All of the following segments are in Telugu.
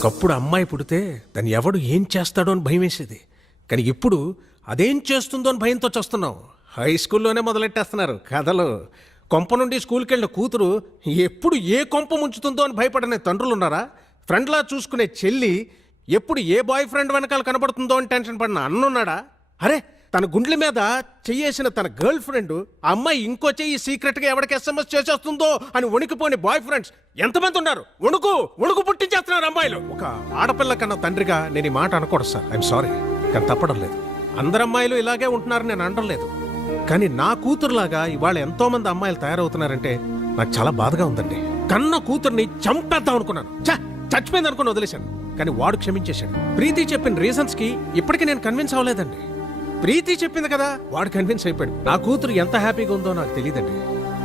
ఒకప్పుడు అమ్మాయి పుడితే దాన్ని ఎవడు ఏం చేస్తాడో అని భయం వేసేది. కానీ ఇప్పుడు అదేం చేస్తుందో అని భయంతో చేస్తున్నాం. హై స్కూల్లోనే మొదలెట్టేస్తున్నారు కథలు. కొంప నుండి స్కూల్కి వెళ్ళిన కూతురు ఎప్పుడు ఏ కొంప ముంచుతుందో అని భయపడనే తండ్రులు ఉన్నారా? ఫ్రెండ్లా చూసుకునే చెల్లి ఎప్పుడు ఏ బాయ్ ఫ్రెండ్ వెనకాల కనబడుతుందో అని టెన్షన్ పడిన అన్నున్నాడా? అరే, తన గుండెల మీద చెయ్యేసిన తన గర్ల్ ఫ్రెండ్ ఆ అమ్మాయి ఇంకో చెయ్యి సీక్రెట్గా ఎవరికి SMS చేసేస్తుందో అని వణికిపోని బాయ్ ఫ్రెండ్స్ ఎంతమంది ఉన్నారు? వణుకు పుట్టించేస్తున్నారు అమ్మాయిలు. ఒక ఆడపిల్ల కన్నా తండ్రిగా నేను ఈ మాట అనకూడదు సార్, ఐఎమ్ సారీ, కానీ తప్పడం లేదు. అందరు అమ్మాయిలు ఇలాగే ఉంటున్నారు నేను అనడం లేదు. కానీ నా కూతురులాగా ఇవాళ ఎంతో మంది అమ్మాయిలు తయారవుతున్నారంటే నాకు చాలా బాధగా ఉందండి. కన్న కూతుర్ని చంపేద్దాం అనుకున్నాను, చచ్చిపోయింది అనుకుని వదిలేశాను. కానీ వాడు క్షమించేశాడు. ప్రీతి చెప్పిన రీజన్స్ కి ఇప్పటికీ నేను కన్విన్స్ అవ్వలేదండి. ప్రీతి చెప్పింది కదా, వాడు కన్విన్స్ అయిపోయాడు. నా కూతురు ఎంత హ్యాపీగా ఉందో నాకు తెలియదండి.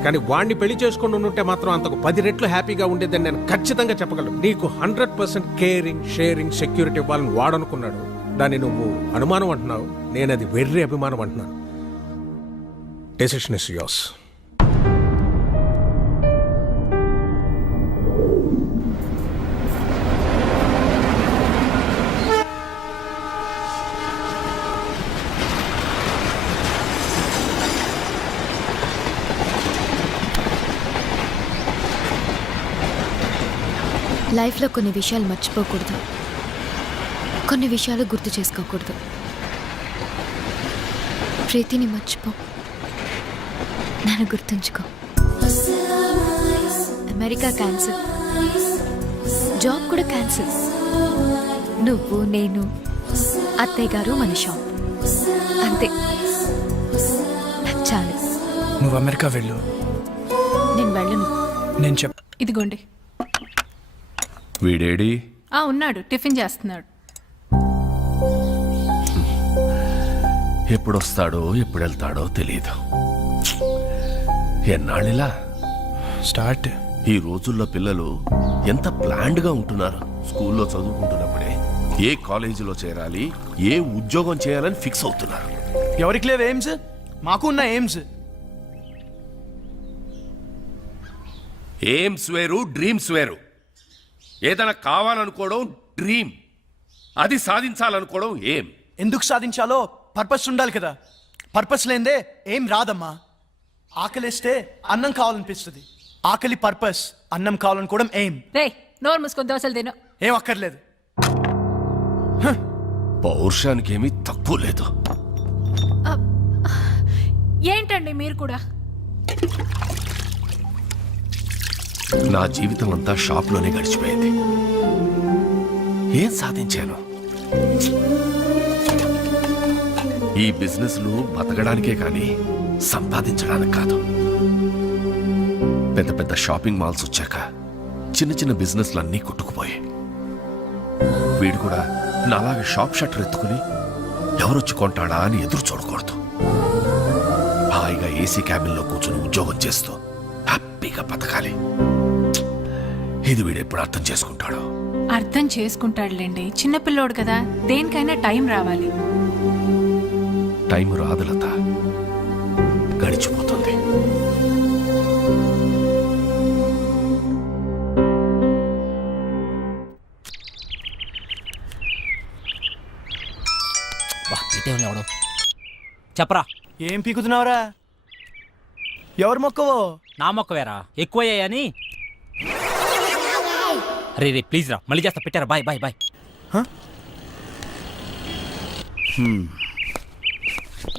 కానీ వాడిని పెళ్లి చేసుకుని ఉంటే మాత్రం అంతకు 10 రెట్లు హ్యాపీగా ఉండేదని నేను ఖచ్చితంగా చెప్పగలను. నీకు 100% కేరింగ్, షేరింగ్, సెక్యూరిటీ ఇవ్వాలని వాడనుకున్నాడు. దాన్ని నువ్వు అనుమానం అంటున్నావు, నేను అది వెర్రి అభిమానం అంటున్నాను. Decision is yours. లైఫ్లో కొన్ని విషయాలు మర్చిపోకూడదు, కొన్ని విషయాలు గుర్తు చేసుకోకూడదు. ప్రీతిని మర్చిపో, నన్ను గుర్తుంచుకో. అమెరికా క్యాన్సిల్, జాబ్ కూడా క్యాన్సిల్. నువ్వు, నేను, అత్తయ్య గారు, మన షాప్, అంతే. నాకు చాలు. నువ్వు అమెరికా వెళ్ళు. నేను వెళ్ళను. నేను ఇదిగోండి. వీడేడి? ఉన్నాడు, టిఫిన్ చేస్తున్నాడు. ఎప్పుడొస్తాడో ఎప్పుడు వెళ్తాడో తెలియదు. ఎన్నాళ్ళిలా స్టార్ట్. ఈ రోజుల్లో పిల్లలు ఎంత ప్లాన్డ్గా ఉంటున్నారు. స్కూల్లో చదువుకుంటున్నప్పుడే ఏ కాలేజీలో చేరాలి, ఏ ఉద్యోగం చేయాలని ఫిక్స్ అవుతున్నారు. ఎవరికి లేవు ఎయిమ్స్? మాకు ఉన్న ఎయిమ్స్. ఎయిమ్స్ వేరు, డ్రీమ్స్ వేరు. ఏదైనా కావాలనుకోవడం డ్రీమ్, అది సాధించాలనుకోవడం ఏం. ఎందుకు సాధించాలో పర్పస్ ఉండాలి కదా. పర్పస్ లేదే ఏం రాదమ్మా. ఆకలిస్తే అన్నం కావాలనిపిస్తుంది. ఆకలి పర్పస్, అన్నం కావాలనుకోవడం ఎయిమ్. రే, నోరు మూసుకొని దోశలు తిను. ఏం అక్కర్లేదు. పౌరుషానికి ఏమీ తక్కువ లేదు. ఏంటండి మీరు కూడా? నా జీవితం అంతా షాప్లోనే గడిచిపోయింది. ఏం సాధించాను? ఈ బిజినెస్లు బతకడానికే కానీ సంపాదించడానికి కాదు. పెద్ద పెద్ద షాపింగ్ మాల్స్ వచ్చాక చిన్న చిన్న బిజినెస్లు అన్నీ కొట్టుకుపోయాయి. వీడు కూడా నాలాగే షాప్ షట్టర్ ఎత్తుకుని ఎవరొచ్చి కొంటాడా అని ఎదురు చూడకూడదు. హాయిగా ఏసీ క్యాబిన్లో కూర్చుని ఉద్యోగం చేస్తూ హ్యాపీగా బతకాలి. ఇది వీడు ఎప్పుడు అర్థం చేసుకుంటాడో? అర్థం చేసుకుంటాడులేండి, చిన్నపిల్లోడు కదా. దేనికైనా టైం రావాలి. టైం రాదు లత, గడిచిపోతుంది. చెప్పరా, ఏం పీకుతున్నావురా? ఎవరు మొక్కవో? నా మొక్కవేరా, ఎక్కువయ్యాయని. రే ప్లీజ్ రా, మళ్ళీ చేస్తా. పెట్టారా? Bye bye bye.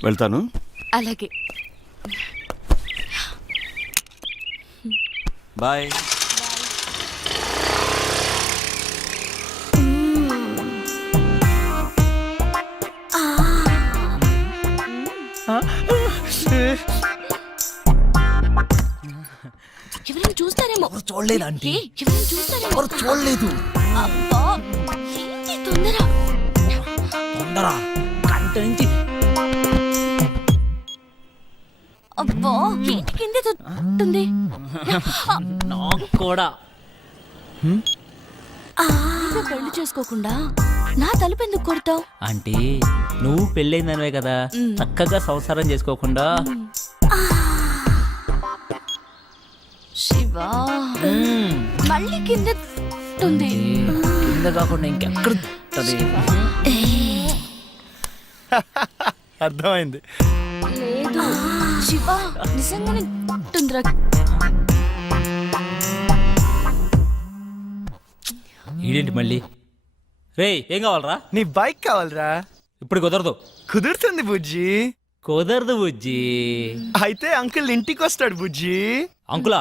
వెళ్తాను. అలాగే. బాయ్. ఎవరైనా చూస్తారేమో. చూడలేదు ఆంటీ. ఎవరైనా చూస్తారేమో. ఎవరు చూడలేదు. అబ్బా, ఏంటి తొందర? తొందర గంట నుంచి. అబ్బా, ఏంటి కింద తొంటుంది? నాకు కూడా. పెళ్లి చేసుకోకుండా నా తలుపు ఎందుకు కొడతావు? అంటే నువ్వు పెళ్ళైందనివే కదా, చక్కగా సంసారం చేసుకోకుండా. శివా, మళ్ళీ కింద తింటున్నట్టుంది కింద కాకుండా ఇంకెక్కడ ఉంటది? అర్థమైంది. లేదు శివ నిజంగానే తింటుందిరా. ఈడేంటి మళ్ళీ? రేయ్ ఏం కావాలరా? నీ బైక్ కావాలరా? ఇప్పుడు కుదరదు. కుదురుతుంది బుజ్జి. కుదరదు బుజ్జి. అయితే అంకుల్ ఇంటికి వస్తాడు బుజ్జి. అంకులా?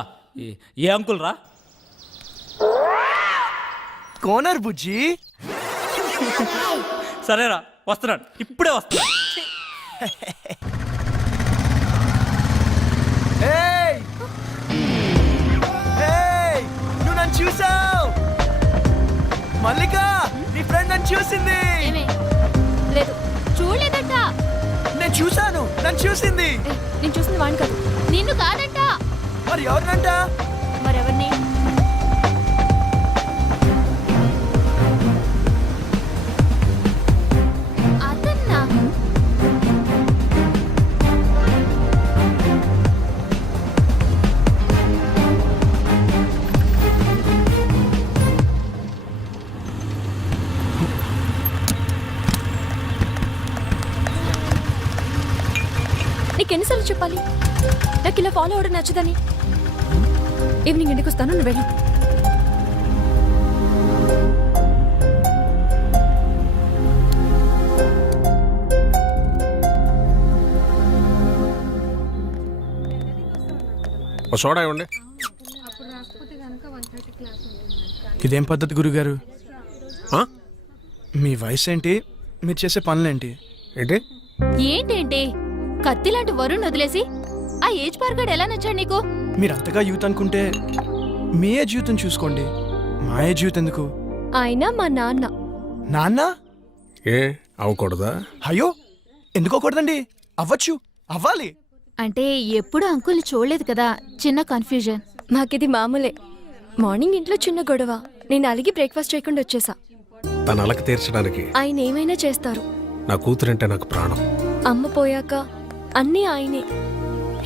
ఏ అంకుల్ రా? కోనర్ బుజ్జి. సరేరా వస్తున్నాడు, ఇప్పుడే వస్తున్నాడు. ఏయ్! ఏయ్! నువ్వు నన్ను చూసావు. మల్లిక నీ ఫ్రెండ్ నన్ను చూసింది. లేదు చూడలేదట. నేను చూసాను, నన్ను చూసింది. నేను చూసింది వాడిని కాదు, నిన్ను కాదట. మరి ఎవరినంట? మరెవరిని? అదన్నా నీకెన్నిసార్లు చెప్పాలి నాకు ఇలా ఫాలో అవడం నచ్చదని? ఈవినింగ్ ఇంటికి వస్తాను, నువ్వు వెళ్ళు. ఓ సోడా ఇవ్వండి. ఇదేం పద్ధతి గురుగారు? ఆ? మీ వయసు ఏంటి, మీరు చేసే పనులేంటి? ఏంటి? ఏంటేంటి కత్తి లాంటి వరుణ్ వదిలేసి ఆ ఏజ్ పార్గాడు ఎలా నచ్చాడు నీకు? మీరు అంతగా యూత్ అనుకుంటే మీ ఏ జీవితం చూసుకోండి, మా ఏ జీవితం ఎందుకు? ఆయన మా నాన్న. నాన్న? ఏ అవ్వకూడదా? అయ్యో ఎందుకోకూడదండి, అవ్వచ్చు, అవ్వాలి. అంటే ఎప్పుడు అంకుల్ని చూడలేదు కదా, చిన్న కన్ఫ్యూజన్. మాకిది మామూలే. మార్నింగ్ ఇంట్లో చిన్న గొడవ, నేను అలిగి బ్రేక్ఫాస్ట్ చేయకుండా వచ్చేసా. తన అలక తీర్చడానికి ఆయన ఏమైనా చేస్తారు. నా కూతురంటే నాకు ప్రాణం. అమ్మ పోయాక అన్నీ ఆయనే.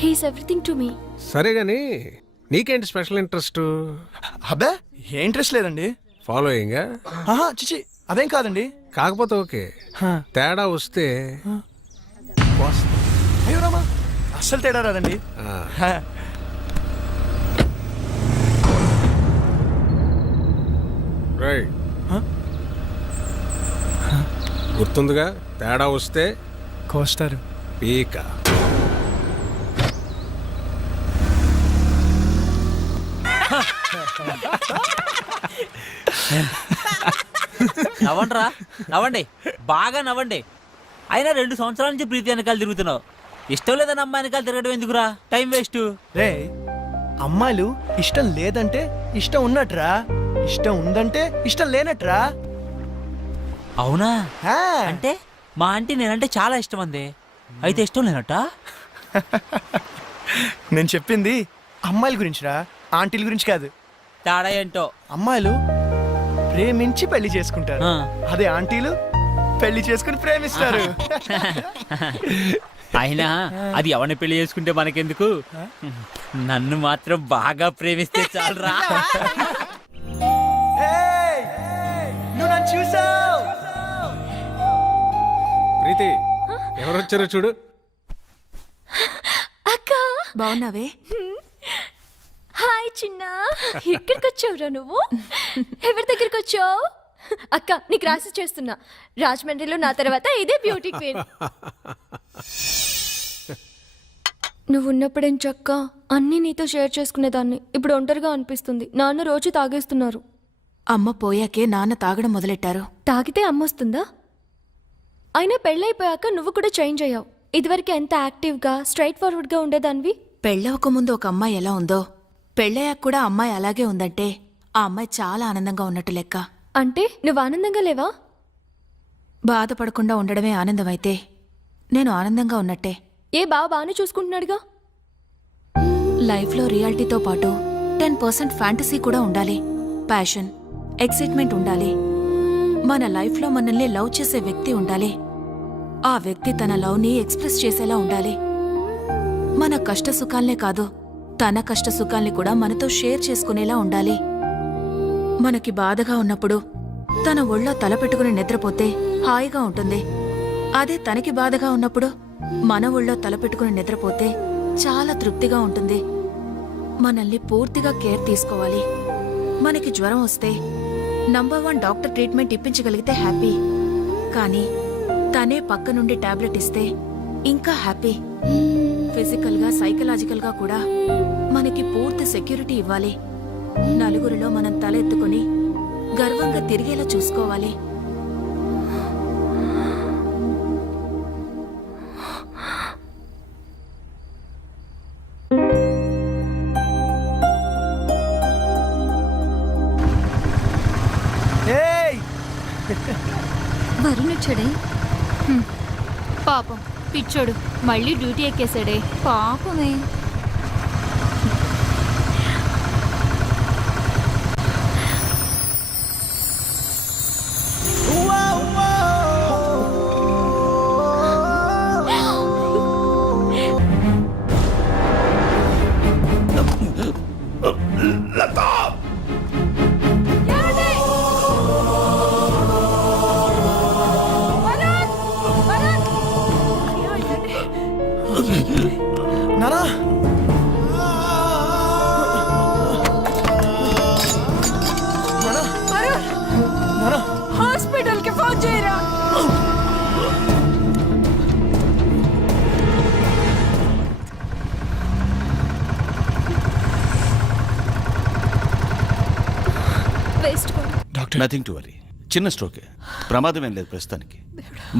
He's everything to me. సరే గాని నీకేంటి స్పెషల్ ఇంట్రెస్ట్? అబ్బే ఏ ఇంట్రెస్ట్ లేదండి. ఫాలోయింగ్? ఆహా చిచి అదేం కాదండి. కాకపోతే ఓకే, హా. తేడా వస్తే అయ్యో రామా, అస్సలు తేడా రాదండి. ఆ. హా. రైట్. హా? గుర్తుందిగా, తేడా వస్తే కోస్తారు. పీక. నవ్వండిరా, నవ్వండి, బాగా నవ్వండి. అయినా 2 సంవత్సరాల నుంచి ప్రీతి వెనకాల తిరుగుతున్నావు. ఇష్టం లేదని అమ్మాయి వెనకాల తిరగడం ఎందుకురా? Time waste. రే అమ్మాయిలు ఇష్టం లేదంటే ఇష్టం ఉన్నట్రా, ఇష్టం ఉందంటే ఇష్టం లేనట్రా. అవునా? హా. అంటే మా ఆంటీ నేనంటే చాలా ఇష్టం అంది, అయితే ఇష్టం లేనట్ట? నేను చెప్పింది అమ్మాయిల గురించిరా, ఆంటీల గురించి కాదు. తేడా ఏంటో. అమ్మాయిలు ప్రేమించి పెళ్లి చేసుకుంటారు, ఆ. అదే ఆంటీలు పెళ్లి చేసుకుని ప్రేమిస్తారు. అయినా అది ఎవరిని పెళ్లి చేసుకుంటే మనకెందుకు? నన్ను మాత్రం బాగా ప్రేమిస్తే చాలరా. ఏయ్! నువ్వు నన్ను చూసావు. ప్రీతి ఎవరొచ్చారో చూడు. అక్క బాగున్నావే? హాయ్ చిన్న. ఎక్కడికి వచ్చావురా నువ్వు? ఎవరి దగ్గరికి వచ్చావు? అక్క నీకు రాసి చేస్తున్నా, రాజమండ్రిలో నా తర్వాత ఇదే బ్యూటీ క్వీన్. నువ్వు ఉన్నప్పుడేం చక్క అన్నీ నీతో షేర్ చేసుకునేదాన్ని. ఇప్పుడు ఒంటరిగా అనిపిస్తుంది. నాన్న రోజు తాగేస్తున్నారు. అమ్మ పోయాకే నాన్న తాగడం మొదలెట్టారు. తాగితే అమ్మొస్తుందా? అయినా పెళ్ళైపోయాక నువ్వు కూడా చేంజ్ అయ్యావు. ఇదివరకు ఎంత యాక్టివ్గా స్ట్రైట్ ఫార్వర్డ్గా ఉండేదానివి. పెళ్ళవక ముందు ఒక అమ్మాయి ఎలా ఉందో పెళ్ళయ్యాక కూడా అమ్మాయి అలాగే ఉందంటే ఆ అమ్మాయి చాలా ఆనందంగా ఉన్నట్టు లెక్క. అంటే నువ్వు ఆనందంగా లేవా? బాధపడకుండా ఉండడమే ఆనందమైతే నేను ఆనందంగా ఉన్నట్టే. ఏ బాగానే చూసుకుంటున్నాడుగా. లైఫ్లో రియాలిటీతో పాటు 10% ఫ్యాంటసీ కూడా ఉండాలి. ప్యాషన్, ఎక్సైట్మెంట్ ఉండాలి. మన లైఫ్లో మనల్ని లవ్ చేసే వ్యక్తి ఉండాలి. ఆ వ్యక్తి తన లవ్ని ఎక్స్ప్రెస్ చేసేలా ఉండాలి. మన కష్ట సుఖాల్నే కాదు, తన కష్ట సుఖాల్ని కూడా మనతో షేర్ చేసుకునేలా ఉండాలి. మనకి బాధగా ఉన్నప్పుడు తన ఒళ్ళో తల పెట్టుకుని నిద్రపోతే హాయిగా ఉంటుంది. అదే తనకి బాధగా ఉన్నప్పుడు మన ఒళ్ళో తల పెట్టుకుని నిద్రపోతే చాలా తృప్తిగా ఉంటుంది. మనల్ని పూర్తిగా కేర్ తీసుకోవాలి. మనకి జ్వరం వస్తే నంబర్ 1 డాక్టర్ ట్రీట్మెంట్ ఇప్పించగలిగితే హ్యాపీ. కానీ తనే పక్క నుండి టాబ్లెట్ ఇస్తే ఇంకా హ్యాపీ. ఫిజికల్గా సైకలాజికల్గా కూడా మనకి పూర్తి సెక్యూరిటీ ఇవ్వాలి. నలుగురిలో మనం తల ఎత్తుకుని గర్వంగా తిరిగేలా చూసుకోవాలి. ఏయ్ వరుణ్ వచ్చాడే. పాపం పిచ్చోడు మళ్ళీ డ్యూటీ ఎక్కేశాడే. పాపమే. నానా నానా హాస్పిటల్ కి ఫోన్ చేయరా. Waste. Doctor nothing to worry, చిన్న స్ట్రోకే, ప్రమాదం ఏం లేదు ప్రస్తుతానికి.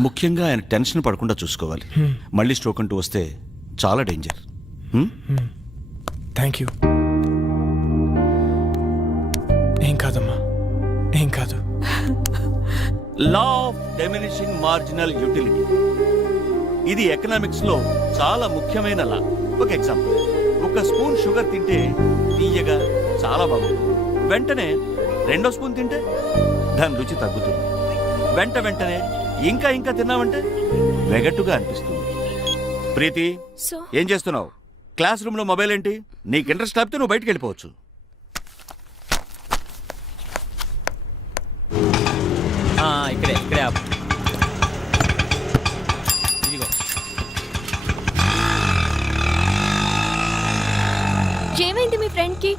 ముఖ్యంగా ఆయన టెన్షన్ పడకుండా చూసుకోవాలి. మళ్ళీ స్ట్రోక్ అంటూ వస్తే చాలా డేంజర్. Thank you. ఏం కాదమ్మా, ఏం కాదు. Law of diminishing marginal utility, ఇది ఎకనామిక్స్ లో చాలా ముఖ్యమైన లా. ఒక ఎగ్జాంపుల్, ఒక స్పూన్ షుగర్ తింటే తీయగా చాలా బాగుంటుంది. వెంటనే 2వ స్పూన్ తింటే దాని రుచి తగ్గుతుంది. వెంటనే ఇంకా ఇంకా తిన్నామంటే వెగట్టుగా అనిపిస్తుంది. ప్రీతి, సో ఏం చేస్తున్నావు? క్లాస్ రూమ్ లో మొబైల్ ఏంటి? నీకు ఇంట్రెస్ట్ లేకపోతే నువ్వు బయటికి వెళ్ళిపోవచ్చు. ఇక్కడే ఇక్కడే ఆపు. ఇదిగో. ఏమైంది మీ ఫ్రెండ్ కి?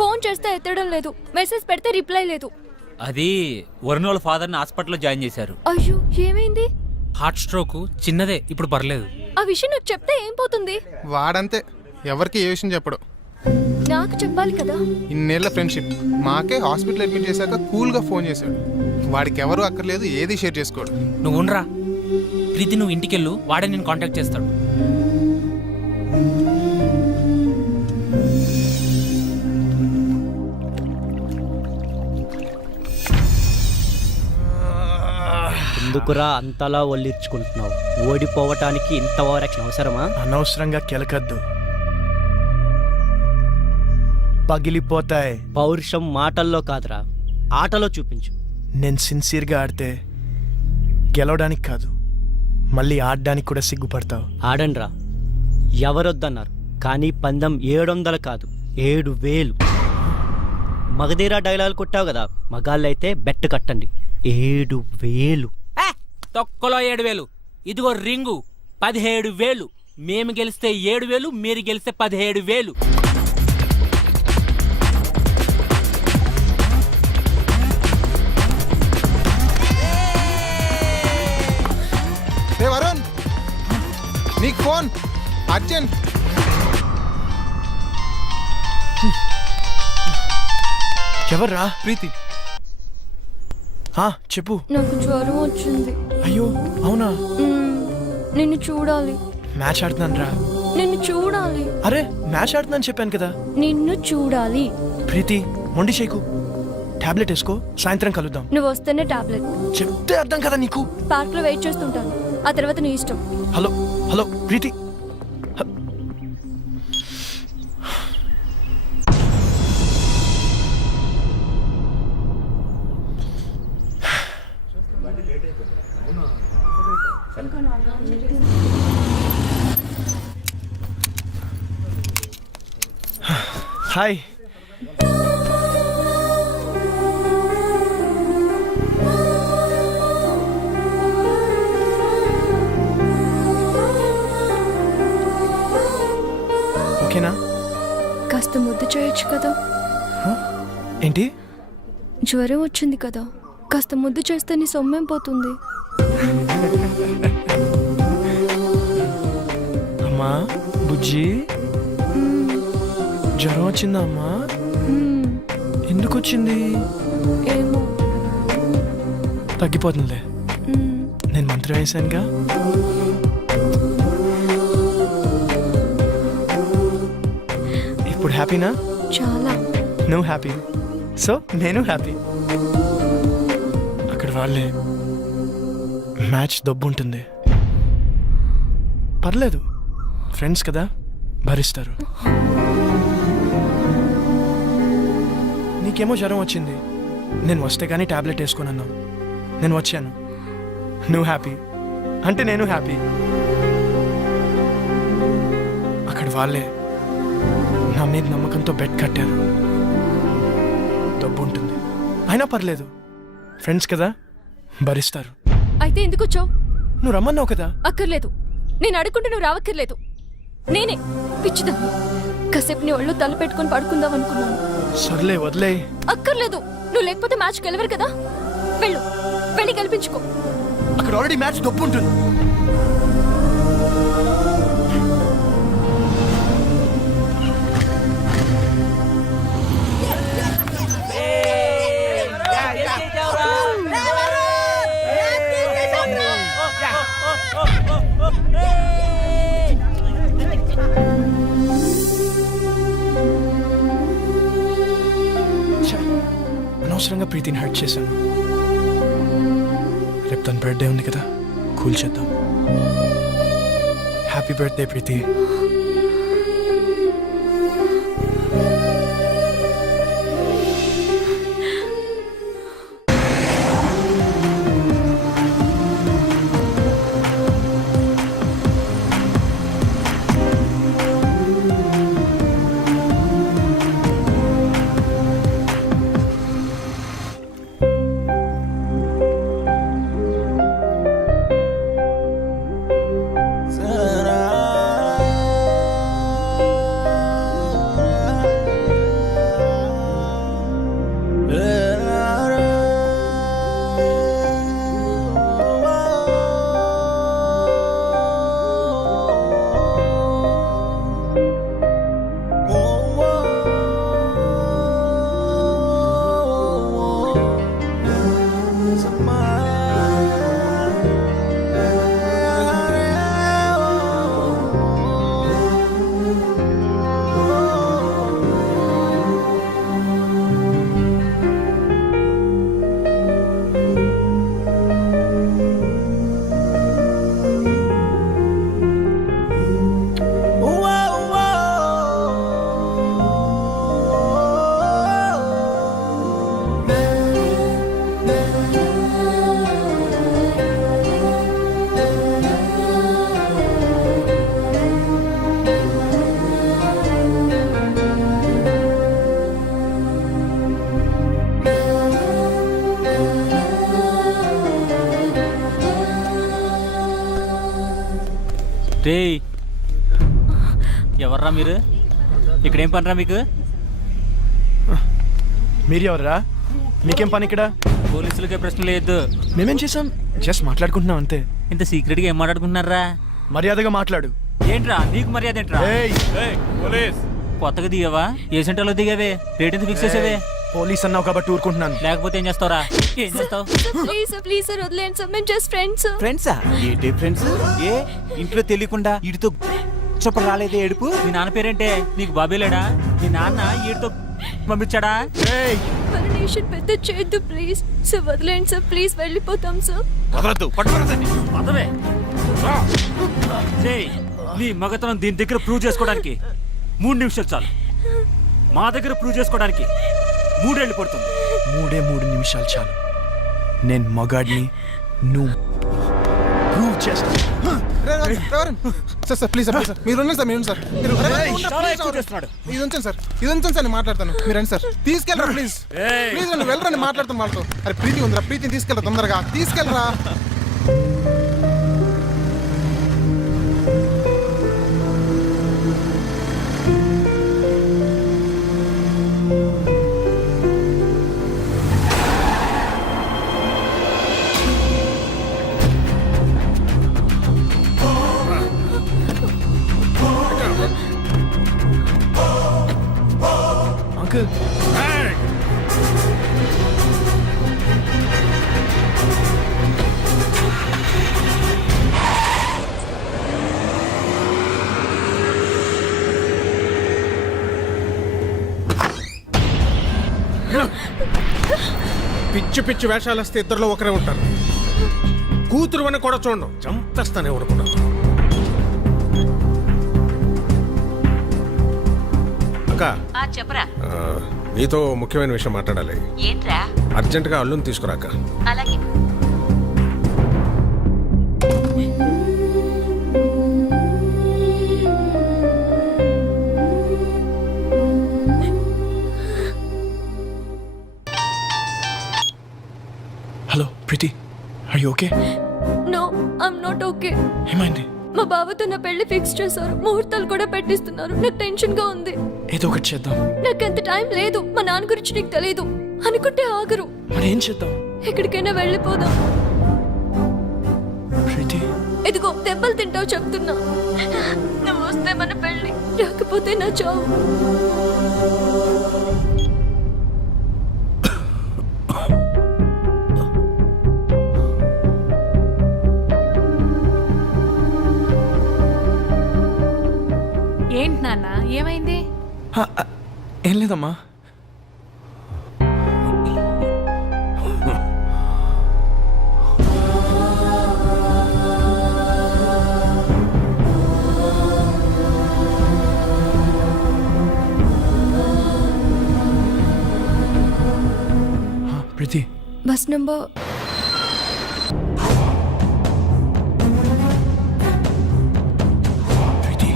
ఫోన్ చేస్తే ఎత్తడం లేదు, మెసేజ్ పెడితే రిప్లై లేదు. అది వరుణ్ వాళ్ళ ఫాదర్ని హాస్పిటల్లో జాయిన్ చేశారు. అయ్యో, ఏమైంది? హార్ట్ స్ట్రోక్ చిన్నదే, ఇప్పుడు పర్లేదు. ఆ విషయం నాకు చెప్తే ఏం పోతుంది? వాడంతే, ఎవరికి ఏ విషయం చెప్పడు. నాకు చెప్పాలి కదా. ఇన్నేళ్ల ఫ్రెండ్షిప్, మాకే హాస్పిటల్ అడ్మిట్ చేశాక కూల్గా ఫోన్ చేశాడు. వాడికి ఎవరు అక్కర్లేదు, ఏది షేర్ చేసుకోడు. నువ్వు ఉండరా ప్రీతి, నువ్వు ఇంటికెళ్ళు, వాడే నేను కాంటాక్ట్ చేస్తాడు. ఎందుకురా అంతలా ఒళ్ళిర్చుకుంటున్నావు? ఓడిపోవటానికి ఇంత ఓవరాక్షన్ అవసరమా? అనవసరంగా కెలకద్దు, పగిలిపోతాయి. పౌరుషం మాటల్లో కాదురా, ఆటలో చూపించు. నేను సిన్సియర్గా ఆడితే గెలవడానికి కాదు, మళ్ళీ ఆడడానికి కూడా సిగ్గుపడతావు. ఆడండ్రా, ఎవరొద్దన్నారు? కానీ పందెం 700 కాదు, 7000. మగధీరా డైలాగ్ కొట్టావు కదా, మగాళ్ళైతే బెట్ కట్టండి. 7000. తొక్కలో 7000. ఇదిగో రింగు 17,000. మేము గెలిస్తే 7,000, మీరు గెలిస్తే 17,000. ఏ వరుణ్, నీకు ఫోన్ అర్జెంట్. ఎవర్రా? ప్రీతి, చెప్పు. నాకు జ్వరం వచ్చింది. అయ్యో అవునా? నిన్ను చూడాలి. మ్యాచ్ ఆడుతున్నాను రా. నిన్ను చూడాలి. అరే మ్యాచ్ ఆడుతున్నాను చెప్పాను కదా. నిన్ను చూడాలి. ప్రీతి, మొండి చేయకు. టాబ్లెట్ వేసుకో, సాయంత్రం కలుద్దాం. నువ్వు వస్తేనే టాబ్లెట్. చెప్తే అర్థం కదా నీకు. పార్క్ లో వెయిట్ చేస్తుంటాను, ఆ తర్వాత నీ ఇష్టం. హలో హలో ప్రీతి. హాయ్. చేయొచ్చు కదా. ఏంటి? జ్వరం వచ్చింది కదా, కాస్త ముద్దు చేస్తే నీ సొమ్మేం పోతుంది. అమ్మా బుజ్జి, జ్వరం వచ్చిందా అమ్మా? ఎందుకు వచ్చింది? ఏమో. తగ్గిపోతుందిలే, నేను మంత్రం వేసానుగా. ఇప్పుడు హ్యాపీనా? చాలా. నువ్వు హ్యాపీ, సో నేను హ్యాపీ. అక్కడ వాళ్ళే మ్యాచ్ దబ్బు ఉంటుంది, పర్లేదు, ఫ్రెండ్స్ కదా, భరిస్తారు. నీకేమో జ్వరం వచ్చింది, నేను వస్తే కానీ టాబ్లెట్ వేసుకొని అన్నావు, నేను వచ్చాను, నువ్వు హ్యాపీ అంటే నేను హ్యాపీ. అక్కడ వాళ్ళే నా మీద నమ్మకంతో బెడ్ కట్టారు. డబ్బు ఉంటుంది, అయినా పర్లేదు, ఫ్రెండ్స్ కదా, భరిస్తారు. అయితే ఎందుకు వచ్చావు? నువ్వు రమ్మన్నావు కదా. అక్కర్లేదు, నేను అడుగుంటే నువ్వు రావక్కర్లేదు. నేనే పిచ్చిదా కాసేపు నీ ఒళ్ళు తల పెట్టుకుని పడుకుందాం అనుకున్నాను. సర్లే వదిలే. అక్కర్లేదు, నువ్వు లేకపోతే మ్యాచ్ గెలవరు కదా. వెళ్ళు, వెళ్ళి గెలిపించుకో. అక్కడ ఆల్రెడీ మ్యాచ్ డబ్బు ఉంటుంది. అనవసరంగా ప్రీతిని హర్ట్ చేశాను. రేపు తన బర్త్డే ఉంది కదా, కూల్ చేద్దాం. హ్యాపీ బర్త్డే ప్రీతి. రేయ్, ఎవర్రా మీరు? ఇక్కడేం పనిరా మీకు? మీరు ఎవర్రా? మీకేం పని ఇక్కడ? పోలీసులకే ప్రశ్న లేదు. మేమేం చేసాం? జస్ట్ మాట్లాడుకుంటున్నాం అంతే. ఇంత సీక్రెట్గా ఏం మాట్లాడుకుంటున్నారా? మర్యాదగా మాట్లాడు. ఏంట్రా నీకు మర్యాద ఏంట్రా? కొత్తగా దిగావా? ఏ సెంటర్లో దిగావే? రేట్ ఎంత ఫిక్స్ చేసావే? పోలీస్ అన్నావు కాబట్టి ఊరుకుంటున్నాను. లేకపోతే ఏం చేస్తావురా? ఏం చేస్తావు? ప్లీజ్ ప్లీజ్ సార్, వదిలేండి సార్, మేము జస్ట్ ఫ్రెండ్స్. ఫ్రెండ్సా? ఏంటి ఫ్రెండ్స్? ఏ ఇంట్లో తెలియకుండా ఇటుతో చొప్ప రాలేదే ఏడుపు? మీ నాన్న పేరేంటే? నీకు బాబే లేడా? మీ నాన్న ఈడితో పంపించాడా? పర్మిషన్ పెద్ద చేయొద్దు ప్లీజ్ సార్, వదిలేండి సార్, ప్లీజ్ వెళ్ళిపోతాం సార్. పదవే. నీ మగతనం దీని దగ్గర ప్రూవ్ చేసుకోవడానికి 3 నిమిషాలు చాలు. మా దగ్గర ప్రూవ్ చేసుకోవడానికి 3 ఏళ్ళు పడుతుంది. 3 నిమిషాలు చాలు. నేను మగాడిని, నువ్వు ప్రూవ్ చేస్తా. సార్ ప్లీజ్ సార్, మీరు ఉండండి సార్, మీరు సార్, ఇది ఉంచండి సార్, ఇది ఉంచండి సార్, నేను మాట్లాడతాను. మీరు రండి సార్, తీసుకెళ్ళరా ప్లీజ్, ప్లీజ్ నువ్వు వెళ్ళరా, నేను మాట్లాడతాను వాళ్ళతో. అరే ప్రీతి ఉందిరా, ప్రీతిని తీసుకెళ్ళరా, తొందరగా తీసుకెళ్ళరా. పిచ్చి పిచ్చి వేషాలు వస్తే ఇద్దరిలో ఒకరే ఉంటారు. కూతురు అని కూడా చూడడం, చంపేస్తానే అనుకున్నాను. అక్క, చెప్పరా. నీతో ముఖ్యమైన విషయం మాట్లాడాలి. ఏంట్రా? అర్జెంటుగా అల్లుని తీసుకురాక. అలాగే. Hello Preeti, are you okay? No, I'm not okay. ఏమైంది? మా బావతో నా పెళ్లి ఫిక్స్ చేశారు, ముహూర్తాలు కూడా పెట్టిస్తున్నారు. నాకు టెన్షన్ గా ఉంది. ఏదో ఒకటి చేద్దాం. నాకు అంత టైం లేదు. మా నాన్న గురించి నీకు తెలియదు. అనుకుంటే ఆగరు. మరి ఏం చేద్దాం? ఎక్కడికైనా వెళ్ళిపోదాం. ప్రీతి, ఇదిగో దెబ్బలు తింటావు చెప్తున్నా. నువ్వు వస్తే మన పెళ్లి, రాకపోతే నా చావు. ఏంటి నాన్న, ఏమైంది? ఏం లేదమ్మా. ప్రీతి, బస్ నంబర్ ప్రీతి,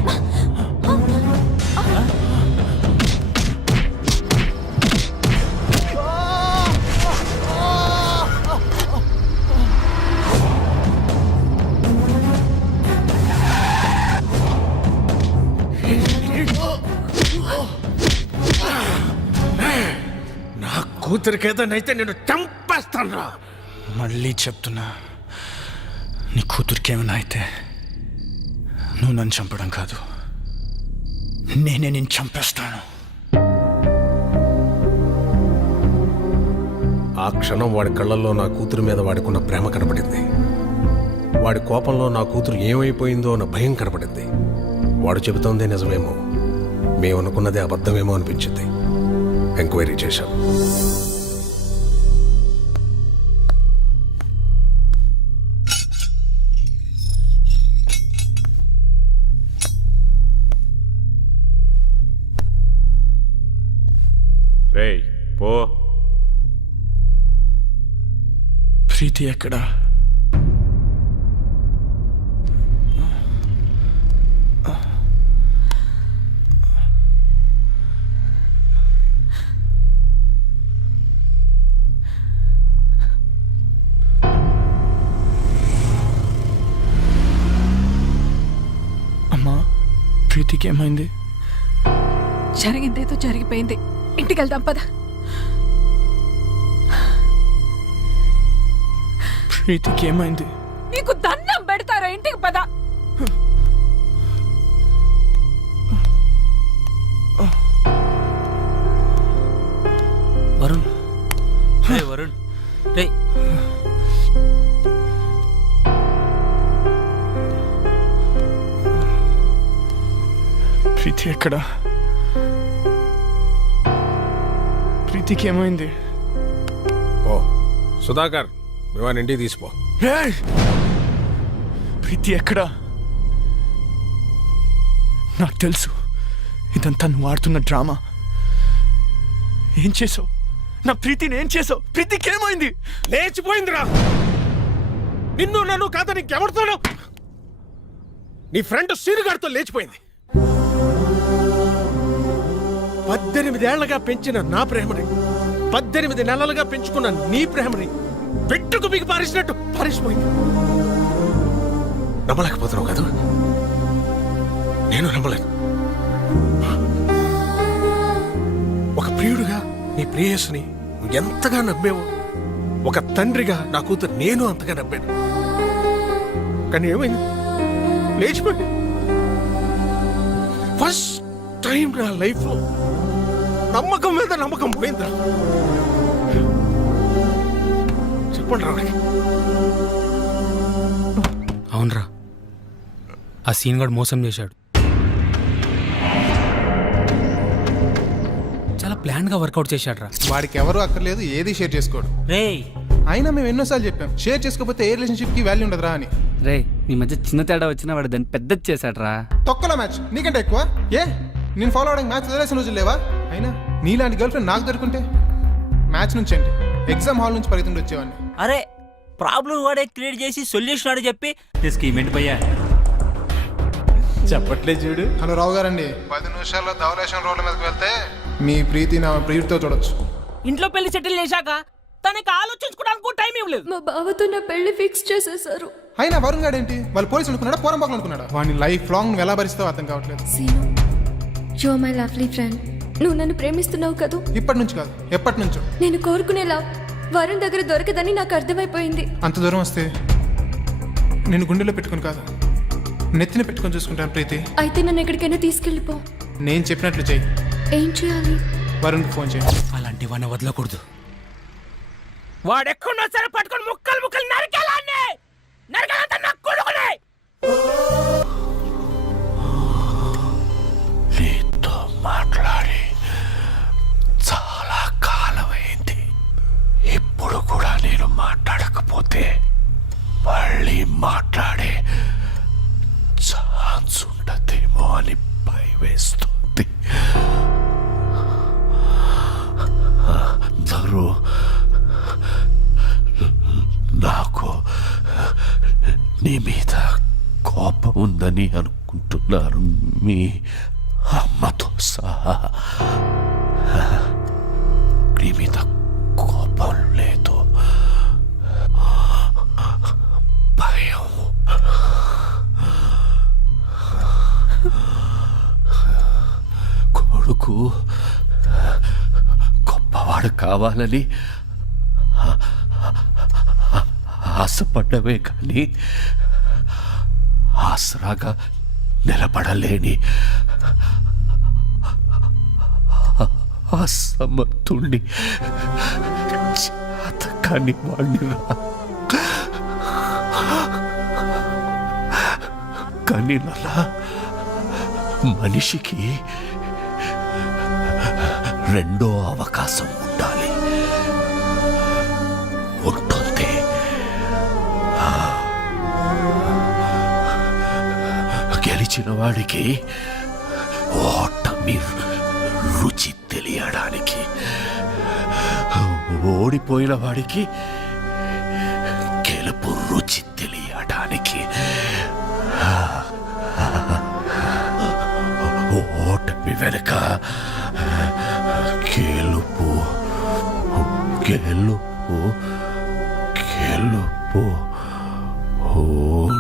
నా కూతురికేదనైతే నేను చంపేస్తాను. మళ్ళీ చెప్తున్నా, నీ కూతురికి ఏమైనా అయితే నువ్వు నన్ను చంపడం కాదు, నేనే నేను చంపేస్తాను. ఆ క్షణం వాడి కళ్ళల్లో నా కూతురు మీద వాడికున్న ప్రేమ కనపడింది. వాడి కోపంలో నా కూతురు ఏమైపోయిందో అన్న భయం కనపడింది. వాడు చెబుతోందే నిజమేమో, మేమనుకున్నదే అబద్ధమేమో అనిపించింది. ఎంక్వైరీ చేశాం. రేయ్ పో. ప్రీతి ఎక్కడా? అమ్మా, ప్రీతికి ఏమైంది? జరిగిందేదో జరిగిపోయింది. ఇంటికి వెళ్దాం పద. ప్రీతికి ఏమైంది? నీకు దండం పెడతారా? ఇంటికి పద. వరుణ్, రే వరుణ్, రే. ప్రీతి ఎక్కడా? ప్రీతికి ఏమైంది? ఓ సుధాకర్, వివాన్ ఇంటికి తీసిపో. ఏయ్! ప్రీతి ఎక్కడా? నాకు తెలుసు ఇదంతా నువ్వు ఆడుతున్న డ్రామా. ఏం చేసావు? నా ప్రీతిని ఏం చేసావు? ప్రీతికి ఏమైంది? లేచిపోయిందిరా. నిన్ను నన్ను కాదని ఇంకెవరితోనో నీ ఫ్రెండ్ సీనుగాడితో లేచిపోయింది. 18 ఏళ్లగా పెంచిన నా ప్రేమని, 18 నెలలుగా పెంచుకున్న నీ ప్రేమని పెట్టుకు బిగి పారేసినట్టు పారేసిపోయింది. నమ్మలేకపోతున్నావు కదా? నేను నమ్మలేను. ఒక ప్రియుడుగా నీ ప్రేయస్ని నువ్వు ఎంతగా నమ్మేవో, ఒక తండ్రిగా నా కూతురు నేను అంతగా నమ్మాను. కానీ ఏమైంది? లేచిపోయింది. ఫస్ట్ టైం నా లైఫ్లో నమ్మకం మీద నమ్మకం పోయిందా? చెప్పండి రావడానికి. అవునరా, ఆ సీన్ గడు మోసం చేశాడు. చాలా ప్లాన్ గా వర్కౌట్ చేశాడ్రా. వాడికి ఎవరు అక్కర్లేదు, ఏది షేర్ చేసుకోడు. రేయ్ అయినా మేము ఎన్నోసార్లు చెప్పాం, షేర్ చేసుకోకపోతే ఏ రిలేషన్షిప్ కి వాల్యూ ఉండదురా అని. రే మీ మధ్య చిన్న తేడా వచ్చినా వాడు దాన్ని పెద్దది చేశాడ్రా. తొక్కల మ్యాచ్ నీకంటే ఎక్కువ. ఏ నేను ఫాలో అవడానికి మ్యాచ్ వదిలేసిన రోజులు లేవా? అయినా నీలాంటి గర్ల్ ఫ్రెండ్ నాకు దొరుకుంటే మ్యాచ్ నుంచి ఏంటి, ఎగ్జామ్ హాల్ నుంచి పరిగెత్తుండి వచ్చేవాడిని. అరే ప్రాబ్లం వాడే క్రియేట్ చేసి సొల్యూషన్ వాడే చెప్పి స్కీమ్ ఏంటి భయ్యా చెప్పట్లే చూడు. హలో రావు గారండి, 10 నిమిషాల్లో ధవలేశం రోడ్ల మీదకి వెళ్తే మీ ప్రీతి నా ప్రియుడితో చూడొచ్చు. ఇంట్లో పెళ్లి సెటిల్ చేశాక తనకి ఆలోచించుకోవడానికి టైం ఇవ్వలేదు. మా బావతో నా పెళ్లి ఫిక్స్ చేసేసారు. అయినా వరుణ్ గారు ఏంటి, వాళ్ళు పోలీసులు అనుకున్నాడా పోరంబాకులు అనుకున్నాడా? వాడిని లైఫ్ లాంగ్ నువ్వు ఎలా భరిస్తావో అర్థం కావట్లేదు. Seenu, you are my lovely friend. నువ్వు నన్ను ప్రేమిస్తున్నావు కదూ? ఇప్పటి నుంచి కాదు, ఎప్పటి నుంచో. నేను కోరుకునే లవ్ వరుణ్ దగ్గర దొరకదని నాకు అర్థమైపోయింది. అంత దూరం వస్తే నేను గుండెలో పెట్టుకుని కాదు, నెత్తిన పెట్టుకొని చూసుకుంటాను ప్రీతి. అయితే నన్ను ఎక్కడికైనా తీసుకెళ్ళిపో. నేను చెప్పినట్లు చెయ్యి. ఏం చేయాలి? వరుణ్కి ఫోన్ చేయి. అలాంటి వాడిని వదలకూడదు. వాడెక్కడున్నా సరే పట్టుకొని ముక్కలు ముక్కలు నరికేలాన్ని నరకాలంతా నాకు కొడుకునే. నీతో మాట్లాడి చాలా కాలమైంది. ఇప్పుడు కూడా నేను మాట్లాడకపోతే మళ్ళీ మాట్లాడే ఛాన్స్ ఉండదేమో అని భయమేస్తుంది. అందరూ నాకు నీ మీద కోపం ఉందని అనుకుంటున్నారు, మీ అమ్మతో సహా. నీ మీద కోపం లేదు, భయం. కొడుకు గొప్పవాడు కావాలని ఆశపడ్డమే కానీ ఆసరాగా నిలబడలేని అసమర్థుణ్ణి, చేతకాని వాణ్ణిరా. కానీ నలా మనిషికి రెండో అవకాశం ఉండాలి, ఉంటుంది. గెలిచిన వాడికి ఓటమి రుచి తెలియడానికి, ఓడిపోయిన వాడికి గెలుపు రుచి తెలియడానికి, ఓటమి వెనుక గెలుపు గెలుపు గెలుపు ఉంటుంది.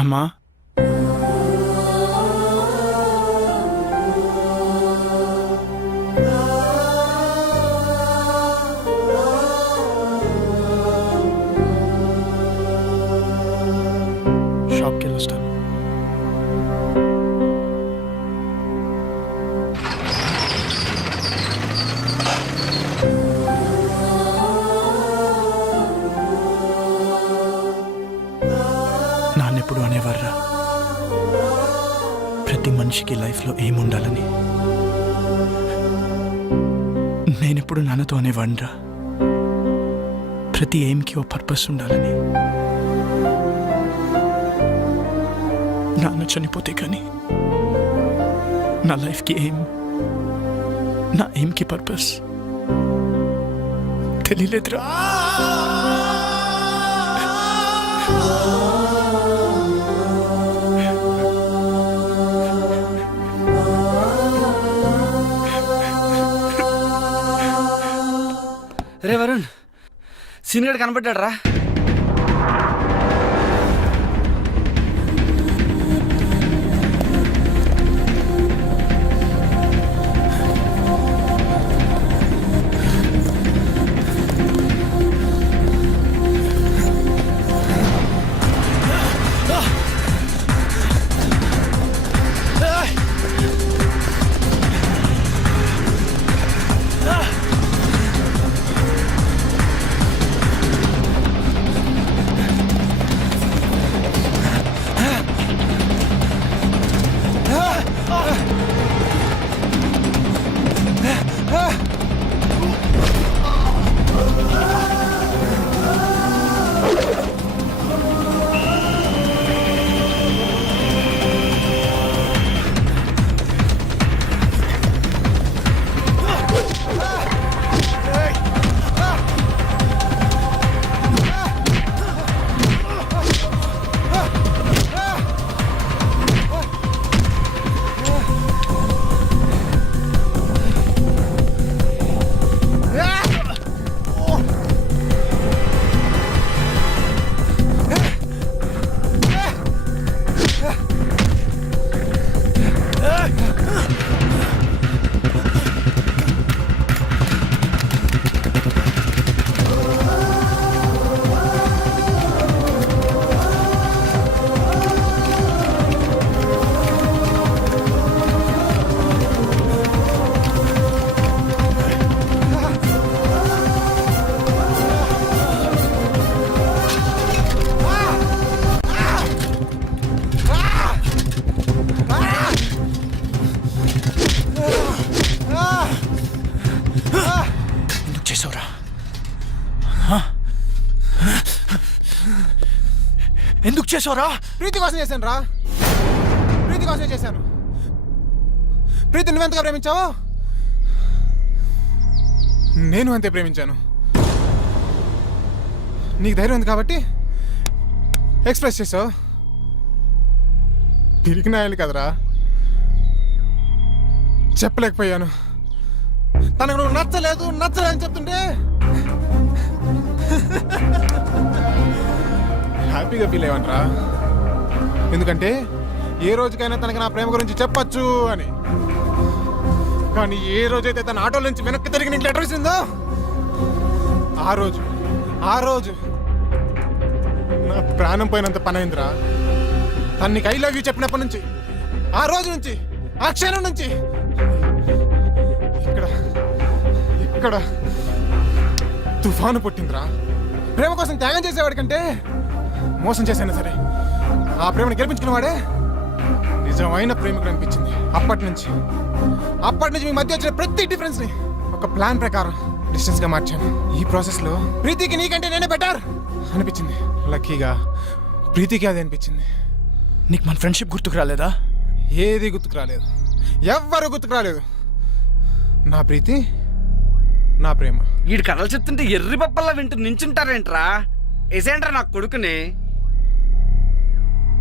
అమ్మా షాప్కి వెళ్ళొస్తాను. నాన్నెప్పుడు అనేవారా ప్రతి మనిషికి లైఫ్లో ఏముండాలని. నేనెప్పుడు నాన్నతో అనేవాడిరా ప్రతి ఎయిమ్కి ఓ పర్పస్ ఉండాలని. నాన్న చనిపోతే కానీ నా లైఫ్కి ఎయిమ్, నా ఎయిమ్కి పర్పస్ తెలియలేదురా. రే వరుణ్, సీనియర్ కనబడ్డాడు రా. ఎందుకు చేసావురా? ప్రీతి కోసం చేశాను రా, ప్రీతి కోసమే చేశాను. ప్రీతి నువ్వెంతగా ప్రేమించావు, నేను అంతే ప్రేమించాను. నీకు ధైర్యం ఉంది కాబట్టి ఎక్స్ప్రెస్ చేసావు. తిరిగి నాయాలి కదరా, చెప్పలేకపోయాను. తనకు నువ్వు నచ్చలేదు అని చెప్తుంటే హ్యాపీగా ఫీల్ అయ్యావనరా. ఎందుకంటే ఏ రోజుకైనా తనకి నా ప్రేమ గురించి చెప్పచ్చు అని. కానీ ఏ రోజైతే తన ఆటోల నుంచి వెనక్కి తిరిగి నీకు లెటర్ ఇస్తుందో ఆ రోజు నా ప్రాణం పోయినంత పని అయిందిరా. తను నీకు ఐ లవ్ యూ చెప్పినప్పటి నుంచి, ఆ రోజు నుంచి, ఆ క్షణం నుంచి ఇక్కడ తుఫాను పుట్టిందిరా. ప్రేమ కోసం త్యాగం చేసేవాడి కంటే మోసం చేసైనా సరే ఆ ప్రేమను గెలిపించుకున్నవాడే నిజమైన ప్రేమికుడు అనిపించింది. అప్పటి నుంచి మీ మధ్య వచ్చిన ప్రతి డిఫరెన్స్ ని ఒక ప్లాన్ ప్రకారం డిస్టెన్స్ గా మార్చాను. ఈ ప్రాసెస్ లో ప్రీతికి నీకంటే నేనే బెటర్ అనిపించింది. లక్కీగా ప్రీతికి అది అనిపించింది. నీకు మన ఫ్రెండ్షిప్ గుర్తుకు రాలేదా? ఏది గుర్తుకు రాలేదు, ఎవ్వరు గుర్తుకు రాలేదు. నా ప్రీతి, నా ప్రేమ. వీడి కథలు చెప్తుంటే ఎర్రి పప్పల్లా వింటూ నించుంటారేంట్రా? ఏసేంట్రా నా కొడుకుని.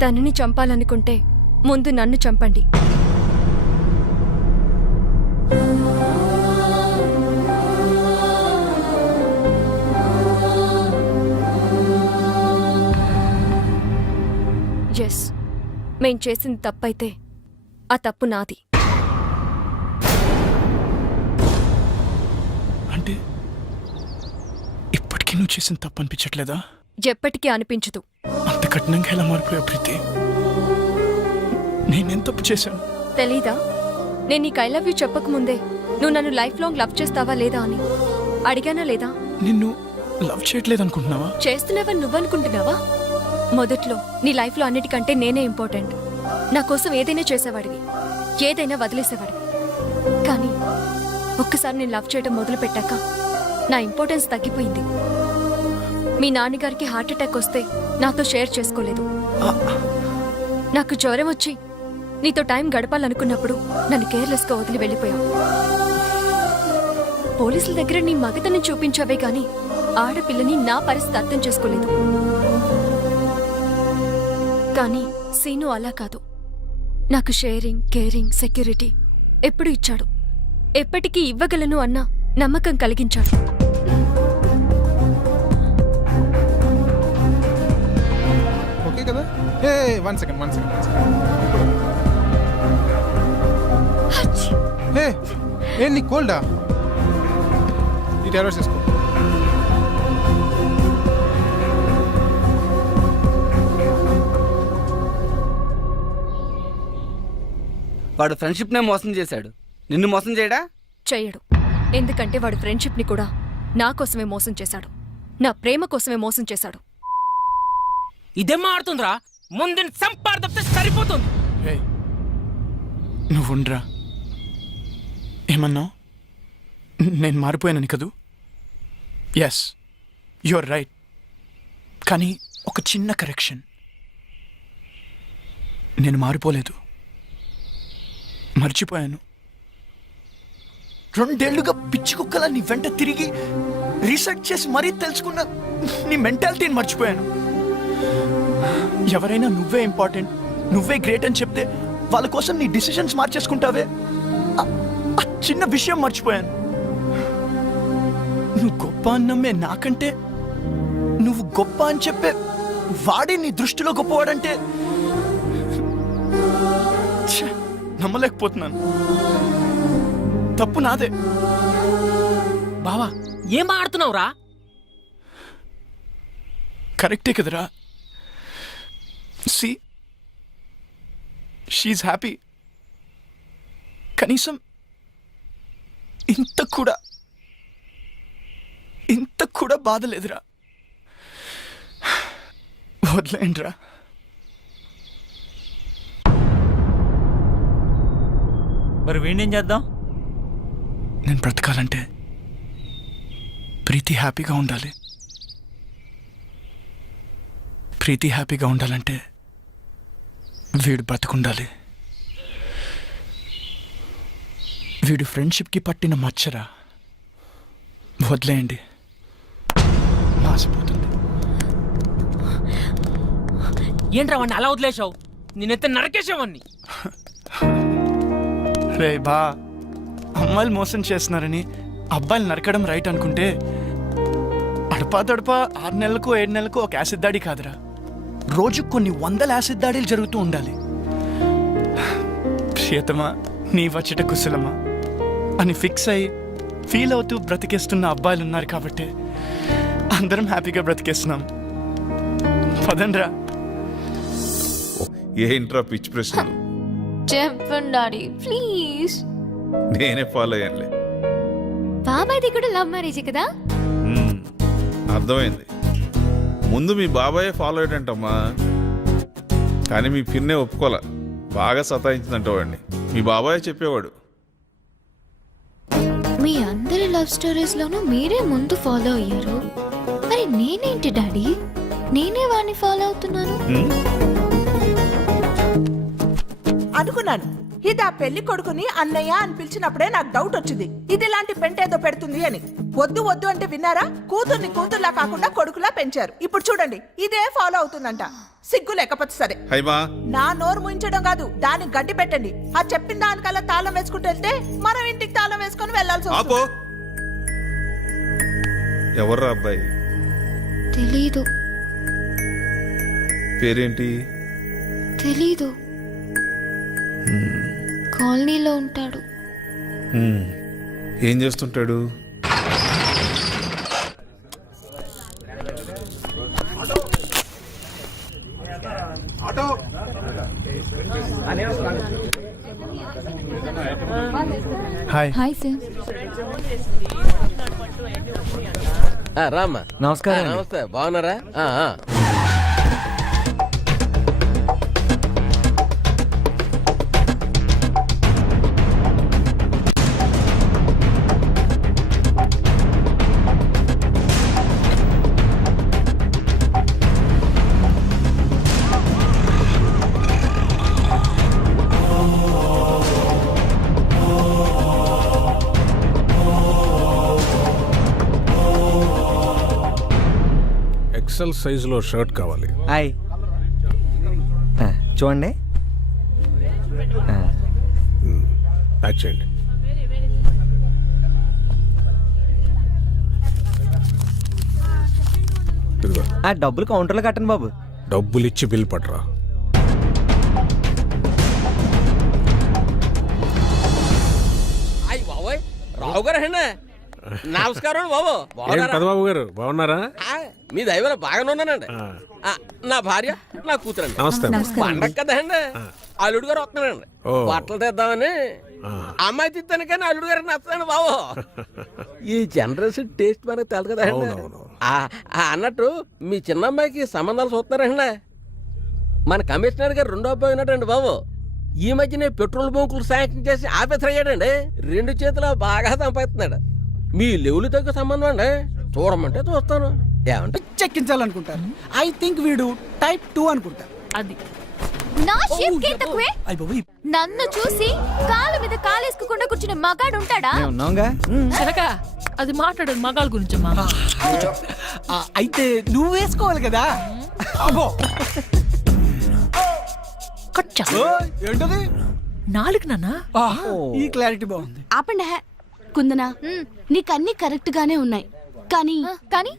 తనని చంపాలనుకుంటే ముందు నన్ను చంపండి. ఎస్, మేం చేసింది తప్పైతే ఆ తప్పు నాది. అంటే ఇప్పటికీ నువ్వు చేసిన తప్పు అనిపించట్లేదా? ఎప్పటికీ అనిపించదు. అంత కఠినంగా ఎలా మారిపోయావు ప్రీతి? నేనేం తప్పు చేశాను? తెలీదా? నేను నీకు ఐ లవ్ యూ చెప్పకముందే నువ్వు నన్ను లైఫ్ లాంగ్ లవ్ చేస్తావా లేదా అని అడిగానా లేదా? నిన్ను లవ్ చేయట్లేదు అనుకుంటున్నావా? చేస్తున్నావని నువ్వనుకుంటున్నావా? మొదట్లో నీ లైఫ్లో అన్నిటికంటే నేనే ఇంపార్టెంట్. నా కోసం ఏదైనా చేసేవాడివి, ఏదైనా వదిలేసేవాడివి. కానీ ఒక్కసారి నేను లవ్ చేయడం మొదలు పెట్టాక నా ఇంపార్టెన్స్ తగ్గిపోయింది. మీ నాన్నగారికి హార్ట్ అటాక్ వస్తే నాతో షేర్ చేసుకోలేదు. నాకు జ్వరం వచ్చి నీతో టైం గడపాలనుకున్నప్పుడు నన్ను కేర్లెస్గా వదిలి వెళ్ళిపోయావు. పోలీసుల దగ్గర నీ మగతను చూపించావే గాని ఆడపిల్లని నా పరిస్థితి అర్థం చేసుకోలేదు. కానీ సీను అలా కాదు. నాకు షేరింగ్, కేరింగ్, సెక్యూరిటీ ఎప్పుడు ఇచ్చాడు. ఎప్పటికీ ఇవ్వగలను అన్న నమ్మకం కలిగించాడు. ఓకే కదా? ఏ 1 సెకండ్. ఏ నీ కోల్డా? ఈ టాబ్లెట్స్ వేసుకో. వాడు ఫ్రెండ్షిప్ నే మోసం చేశాడు, నిన్ను మోసం చేయడా? చెయ్యడు. ఎందుకంటే వాడు ఫ్రెండ్షిప్ని కూడా నా కోసమే మోసం చేశాడు. నా ప్రేమ కోసమే మోసం చేశాడు. ఇదేం మారుతుందిరా? ముందు సంపాదిస్తే సరిపోతుంది. ఏయ్, నువ్వు ఉండరా. ఏమన్నావు? నేను మారిపోయానని కదూ? Yes, you're right. కానీ ఒక చిన్న కరెక్షన్. నేను మారిపోలేదు, మర్చిపోయాను. 2 ఏళ్లుగా పిచ్చి కుక్కలా నీ వెంట తిరిగి రీసెర్చ్ చేసి మరీ తెలుసుకున్న నీ మెంటాలిటీని మర్చిపోయాను. ఎవరైనా నువ్వే ఇంపార్టెంట్, నువ్వే గ్రేట్ అని చెప్తే వాళ్ళ కోసం నీ డిసిషన్స్ మార్చేసుకుంటావే, ఆ చిన్న విషయం మర్చిపోయాను. నువ్వు గొప్ప అన్నమ్మే నాకంటే నువ్వు గొప్ప అని చెప్పే వాడే నీ దృష్టిలో గొప్పవాడంటే ఛే, నమ్మలేకపోతున్నాను. తప్పు నాదే. బావా ఏం ఆడుతున్నావురా? కరెక్టే కదరా. See, she happy. కనీసం ఇంత కూడా బాధ లేదురా. వదిలేండిరా. మరి వీణేం చేద్దాం? నేను బ్రతకాలంటే ప్రీతి హ్యాపీగా ఉండాలి. ప్రీతి హ్యాపీగా ఉండాలంటే వీడు బ్రతకుండాలి. వీడు ఫ్రెండ్షిప్కి పట్టిన మచ్చరా. వదిలేయండి, మాసిపోతుంది. ఏంట్రా వాడిని అలా వదిలేసావు? నేనైతే నరకేసావని. రే బా, అమ్మాయిలు మోసం చేస్తున్నారని అబ్బాయిలు నరకడం రైట్ అనుకుంటే అడపా తడపా 6 నెలలకు 7 నెలలకు ఒక యాసిడ్ దాడి కాదురా, రోజు కొన్ని 100 యాసిడ్ దాడులు జరుగుతూ ఉండాలి. ప్రియతమా నీ వచ్చట కుశలమా అని ఫిక్స్ అయ్యి ఫీల్ అవుతూ బ్రతికేస్తున్న అబ్బాయిలు ఉన్నారు కాబట్టి అందరం హ్యాపీగా బ్రతికేస్తున్నాం. పదండ్రా. ఏంట్రా పిచ్చి ప్రశ్నలు? చెప్పండి డాడీ ప్లీజ్. నేనే ఫాలో అయ్యానులే. బాబాయ్ది కూడా లవ్ మ్యారేజ్ కదా? అర్థమైంది. ముందు మీ బాబాయే ఫాలో అయ్యాడంటమ్మా, కానీ మీ పిన్నే ఒప్పుకోలే. బాగా సతాయించిందంట వాడిని. మీ బాబాయే చెప్పేవాడు. మీ అందరి లవ్ స్టోరీస్ లోనూ మీరే ముందు ఫాలో అయ్యారు. మరి నేనేంటి డాడీ? నేనే వాడిని ఫాలో అవుతున్నాను. అనుకున్నాను ఇది ఆ పెళ్లి కొడుకుని అన్నయ్య అని పిలిచినప్పుడే నాకు డౌట్ వచ్చింది, ఇది ఇలాంటి పెంటేదో పెడుతుంది అని. వద్దు వద్దు అంటే విన్నారా? కూతుర్ని కూతుర్లా కాకుండా కొడుకులా పెంచారు. ఇప్పుడు చూడండి ఇదే ఫాలో అవుతుందంట. సిగ్గు లేకపోతే సరే. నా నోరు ముయించడం కాదు, దానికి గడ్డి పెట్టండి. ఆ చెప్పిన దానికల్లా తాళం వేసుకుంటూ వెళ్తే మనం ఇంటికి తాళం వేసుకొని వెళ్లాల్సి వస్తుంది. ఎవర్రా అబ్బాయి? తెలీదు. పేరేంటి? తెలీదు. కాలనీలో ఉంటాడు. ఏం చేస్తుంటాడు? Hi hi sir. రామ్మా. నమస్కారం అండి. నమస్తే, బాగున్నారా? ఎక్సెల్ సైజులో షర్ట్ కావాలి. హాయ్. చూడండి. ప్యాక్ చేయండి. ఇదిగో డబ్బులు కౌంటర్లో కట్టండి బాబు. డబ్బులు ఇచ్చి బిల్ పట్టరా. అయ్యి బాబోయ్, రావు గారు అండి. నమస్కారం బాబు. ఏం పెదబాబు గారు బాగున్నారా? మీ దైవం బాగానే ఉన్నానండి. నా భార్య, నా కూతురండి. నమస్తే. పండగ కదండి, అల్లుడు గారు వస్తున్నానండి. ఓ. బట్టలు తెద్దామని. అమ్మాయి తిత్తాను కానీ అల్లుడు గారు నచ్చదండి బాబు. ఈ జనరేషన్ టేస్ట్ మనకు తెలదు కదండి. అవునవును. అన్నట్టు మీ చిన్న అమ్మాయికి సంబంధాలు చూస్తున్నారండి. మన కమిషనర్ గారు రెండో అబ్బాయి ఉన్నాడండి బాబు. ఈ మధ్యనే పెట్రోల్ బంకులు శాంక్షన్ చేసి ఆఫీసర్ అయ్యాడండి. 2 చేతులు బాగా సంపాదిస్తున్నాడు. మీ లెవెల్ తగ్గ సంబంధం అండి. చూడమంటే చూస్తాను. ఏమంటే చెక్కించాలనుకుంటారు. ఐ థింక్ వీడు టైప్ 2 అనుకుంటా. అది నా షేప్ కే తక్కువే. నన్ను చూసి కాళ్ళ మీద కాలేసుకోకుండా కూర్చునే మగాడు ఉంటాడా? సరగా అది మాట్లాడదు మగాళ్ళ గురించమ్మా. అయితే నువ్వు వేసుకోవాలి కదా. అబ్బో, కట్ చేస్తా. ఏంటది? నాలుగు నాన్న. ఈ క్లారిటీ బాగుంది. ఆపండి కుందనా, నీకన్నీ కరెక్ట్ గానే ఉన్నాయి. కానీ కానీ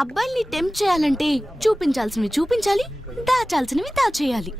అబ్బాయిల్ని టెంప్ట్ చేయాలంటే చూపించాల్సినవి చూపించాలి, దాచాల్సినవి దాచేయాలి.